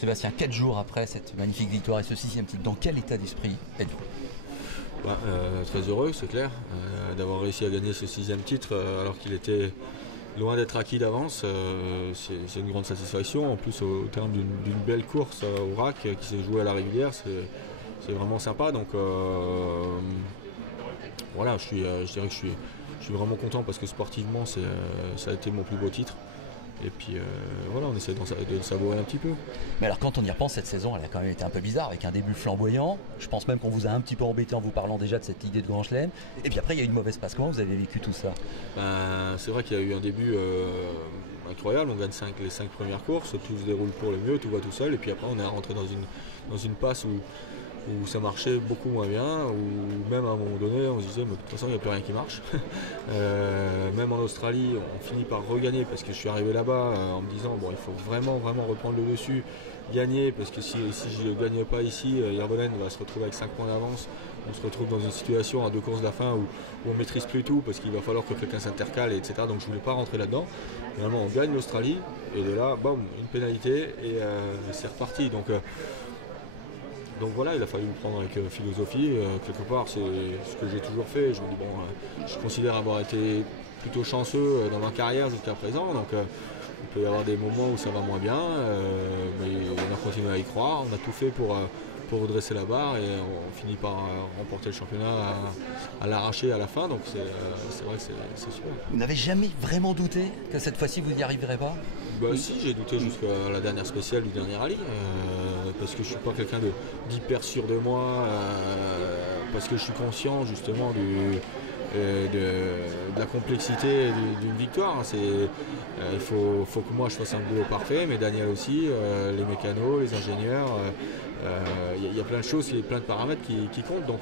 Sébastien, 4 jours après cette magnifique victoire et ce 6e titre, dans quel état d'esprit êtes-vous? Très heureux, c'est clair, d'avoir réussi à gagner ce 6e titre alors qu'il était loin d'être acquis d'avance. C'est une grande satisfaction. En plus, au terme d'une belle course au RAC qui s'est jouée à la régulière, c'est vraiment sympa. Donc voilà, je dirais que je suis vraiment content parce que sportivement, ça a été mon plus beau titre. Et puis voilà, on essaie de le savourer un petit peu. Mais alors quand on y repense, cette saison, elle a quand même été un peu bizarre, avec un début flamboyant. Je pense même qu'on vous a un petit peu embêté en vous parlant déjà de cette idée de Grand Chelem. Et puis après, il y a eu une mauvaise passe. Comment vous avez vécu tout ça? C'est vrai qu'il y a eu un début incroyable. On gagne les 5 premières courses, tout se déroule pour le mieux, tout va tout seul. Et puis après, on est rentré dans une passe où ça marchait beaucoup moins bien, où même à un moment donné on se disait mais de toute façon il n'y a plus rien qui marche. Même en Australie on finit par regagner parce que je suis arrivé là-bas en me disant bon il faut vraiment reprendre le dessus, gagner, parce que si je ne gagne pas ici, Hirvonen va se retrouver avec 5 points d'avance. On se retrouve dans une situation à 2 courses de la fin où on ne maîtrise plus tout parce qu'il va falloir que quelqu'un s'intercale, etc. Donc je ne voulais pas rentrer là-dedans. Finalement on gagne l'Australie et de là, bam, une pénalité et c'est reparti. Donc voilà, il a fallu le prendre avec philosophie. Quelque part, c'est ce que j'ai toujours fait. Je me dis, bon, je considère avoir été plutôt chanceux dans ma carrière jusqu'à présent. Donc il peut y avoir des moments où ça va moins bien, mais on a continué à y croire. On a tout fait pour redresser la barre et on finit par remporter le championnat à l'arracher à la fin. Donc c'est vrai que c'est super. Vous n'avez jamais vraiment douté que cette fois-ci vous n'y arriverez pas? Si, j'ai douté jusqu'à la dernière spéciale du dernier rallye, parce que je ne suis pas quelqu'un d'hyper sûr de moi, parce que je suis conscient justement de la complexité d'une victoire. Il faut que moi je fasse un boulot parfait, mais Daniel aussi, les mécanos, les ingénieurs, il y a plein de choses, plein de paramètres qui comptent. Donc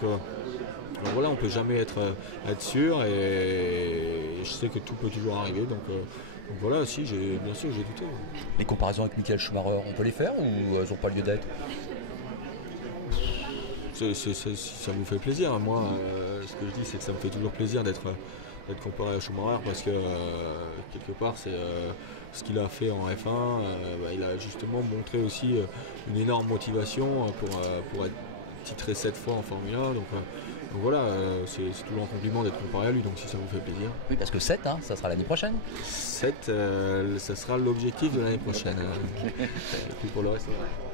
voilà, on ne peut jamais être sûr et je sais que tout peut toujours arriver. Donc voilà, si, bien sûr j'ai douté. Les comparaisons avec Michael Schumacher, on peut les faire ou elles n'ont pas lieu d'être? Ça vous fait plaisir. Moi, ce que je dis, c'est que ça me fait toujours plaisir d'être comparé à Schumacher parce que quelque part, c'est ce qu'il a fait en F1. Il a justement montré aussi une énorme motivation pour être titré 7 fois en Formule 1. Donc voilà, c'est toujours un compliment d'être comparé à lui, donc si ça vous fait plaisir. Oui, parce que 7, ça sera l'année prochaine. 7, ça sera l'objectif de l'année prochaine. Et puis pour le reste,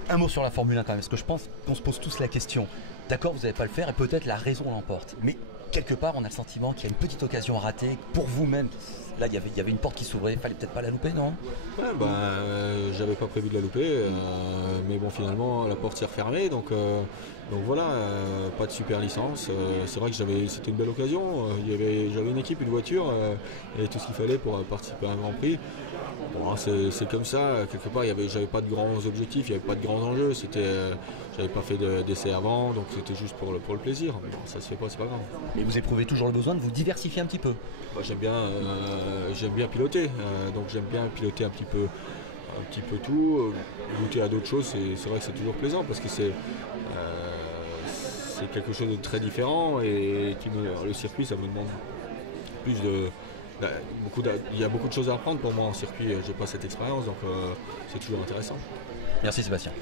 un mot sur la Formule 1 quand même, parce que je pense qu'on se pose tous la question. D'accord, vous n'allez pas le faire et peut-être la raison l'emporte. Mais quelque part, on a le sentiment qu'il y a une petite occasion ratée pour vous-même. Là, il y avait une porte qui s'ouvrait, il fallait peut-être pas la louper, non? Ouais, j'avais pas prévu de la louper, mais bon, finalement, la porte s'est refermée, donc voilà, pas de super licence. C'est vrai que c'était une belle occasion. J'avais une équipe, une voiture, et tout ce qu'il fallait pour participer à un Grand Prix. Bon, c'est comme ça, quelque part, j'avais pas de grands objectifs, il n'y avait pas de grands enjeux. J'avais pas fait d'essai avant, donc c'était juste pour le plaisir. Bon, ça se fait pas, c'est pas grave. Mais vous éprouvez toujours le besoin de vous diversifier un petit peu? J'aime bien piloter, donc j'aime bien piloter un petit peu tout, goûter à d'autres choses. C'est vrai que c'est toujours plaisant parce que c'est quelque chose de très différent et le circuit, ça me demande plus il y a beaucoup de choses à apprendre pour moi en circuit. J'ai pas cette expérience, donc c'est toujours intéressant. Merci Sébastien.